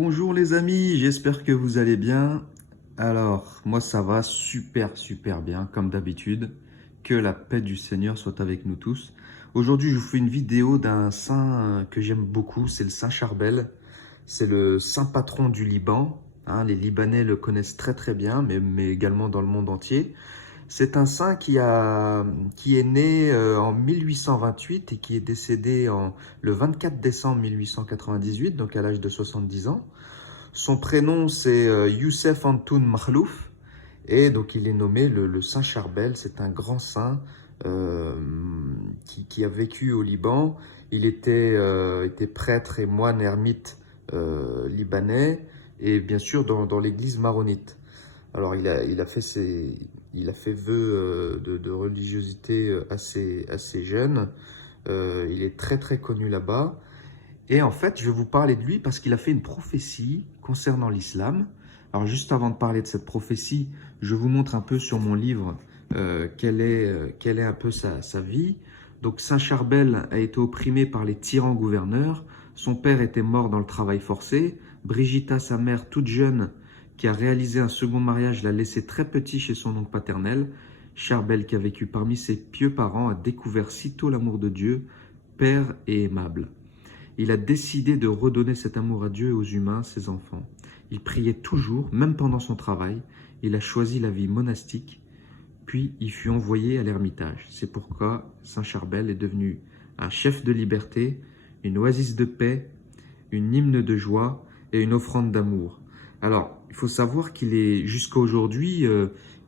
Bonjour les amis, j'espère que vous allez bien. Alors, moi ça va super bien, comme d'habitude. Que la paix du Seigneur soit avec nous tous. Aujourd'hui, je vous fais une vidéo d'un saint que j'aime beaucoup, c'est le saint Charbel. C'est le saint patron du Liban. Les Libanais le connaissent très bien, mais également dans le monde entier. C'est un saint qui est né en 1828 et qui est décédé le 24 décembre 1898, donc à l'âge de 70 ans. Son prénom, c'est Youssef Antoun Makhlouf, et donc il est nommé le Saint Charbel. C'est un grand saint euh, qui a vécu au Liban. Il était prêtre et moine ermite libanais, et bien sûr dans l'église maronite. Alors il a fait vœu de religiosité assez jeune. Il est très connu là-bas. Et en fait, je vais vous parler de lui parce qu'il a fait une prophétie concernant l'islam. Alors juste avant de parler de cette prophétie, je vous montre un peu sur mon livre quelle est un peu sa vie. Donc Saint Charbel a été opprimé par les tyrans gouverneurs. Son père était mort dans le travail forcé. Brigitta, sa mère toute jeune, qui a réalisé un second mariage, l'a laissé très petit chez son oncle paternel. Charbel, qui a vécu parmi ses pieux parents, a découvert sitôt l'amour de Dieu, père et aimable. Il a décidé de redonner cet amour à Dieu et aux humains, ses enfants. Il priait toujours, même pendant son travail. Il a choisi la vie monastique, puis il fut envoyé à l'ermitage. C'est pourquoi Saint Charbel est devenu un chef de liberté, une oasis de paix, une hymne de joie et une offrande d'amour. Alors, il faut savoir qu'il est, jusqu'à aujourd'hui,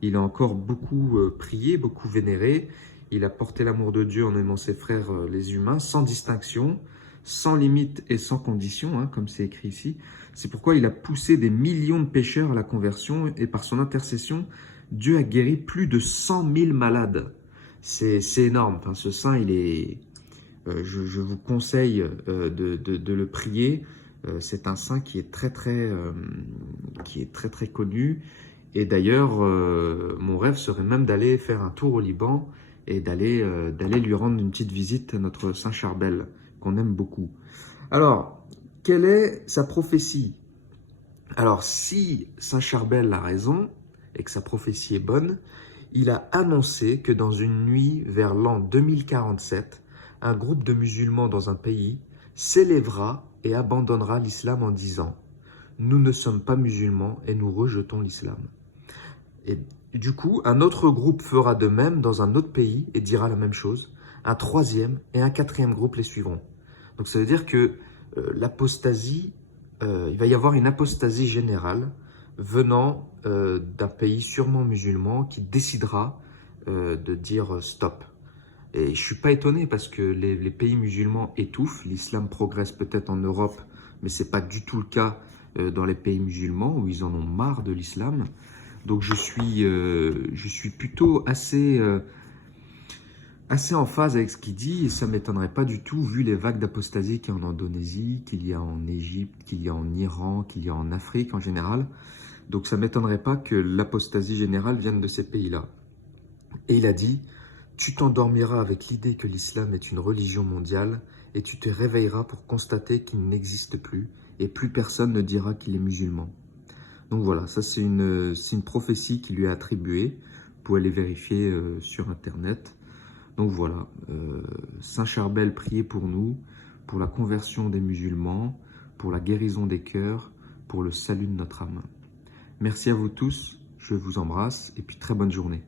il a encore beaucoup prié, beaucoup vénéré. Il a porté l'amour de Dieu en aimant ses frères les humains, sans distinction, sans limite et sans condition, comme c'est écrit ici. C'est pourquoi il a poussé des millions de pécheurs à la conversion, et par son intercession, Dieu a guéri plus de 100 000 malades. C'est énorme. Enfin, ce saint, je vous conseille de le prier. C'est un saint qui est très connu. Et d'ailleurs, mon rêve serait même d'aller faire un tour au Liban et d'aller lui rendre une petite visite à notre Saint Charbel, qu'on aime beaucoup. Alors, quelle est sa prophétie? Alors, si Saint Charbel a raison et que sa prophétie est bonne, il a annoncé que dans une nuit vers l'an 2047, un groupe de musulmans dans un pays s'élèvera et abandonnera l'islam en disant « Nous ne sommes pas musulmans et nous rejetons l'islam ». Et du coup, un autre groupe fera de même dans un autre pays et dira la même chose. Un troisième et un quatrième groupe les suivront. Donc ça veut dire que l'apostasie, il va y avoir une apostasie générale venant d'un pays sûrement musulman qui décidera de dire stop. Et je ne suis pas étonné parce que les pays musulmans étouffent. L'islam progresse peut-être en Europe, mais ce n'est pas du tout le cas dans les pays musulmans où ils en ont marre de l'islam. Donc je suis plutôt assez en phase avec ce qu'il dit, et ça ne m'étonnerait pas du tout vu les vagues d'apostasie qu'il y a en Indonésie, qu'il y a en Égypte, qu'il y a en Iran, qu'il y a en Afrique en général. Donc ça ne m'étonnerait pas que l'apostasie générale vienne de ces pays-là. Et il a dit « Tu t'endormiras avec l'idée que l'islam est une religion mondiale et tu te réveilleras pour constater qu'il n'existe plus et plus personne ne dira qu'il est musulman. » Donc voilà, ça c'est une prophétie qui lui est attribuée. Vous pouvez aller vérifier sur Internet. Donc voilà, Saint Charbel, priez pour nous, pour la conversion des musulmans, pour la guérison des cœurs, pour le salut de notre âme. Merci à vous tous, je vous embrasse et puis très bonne journée.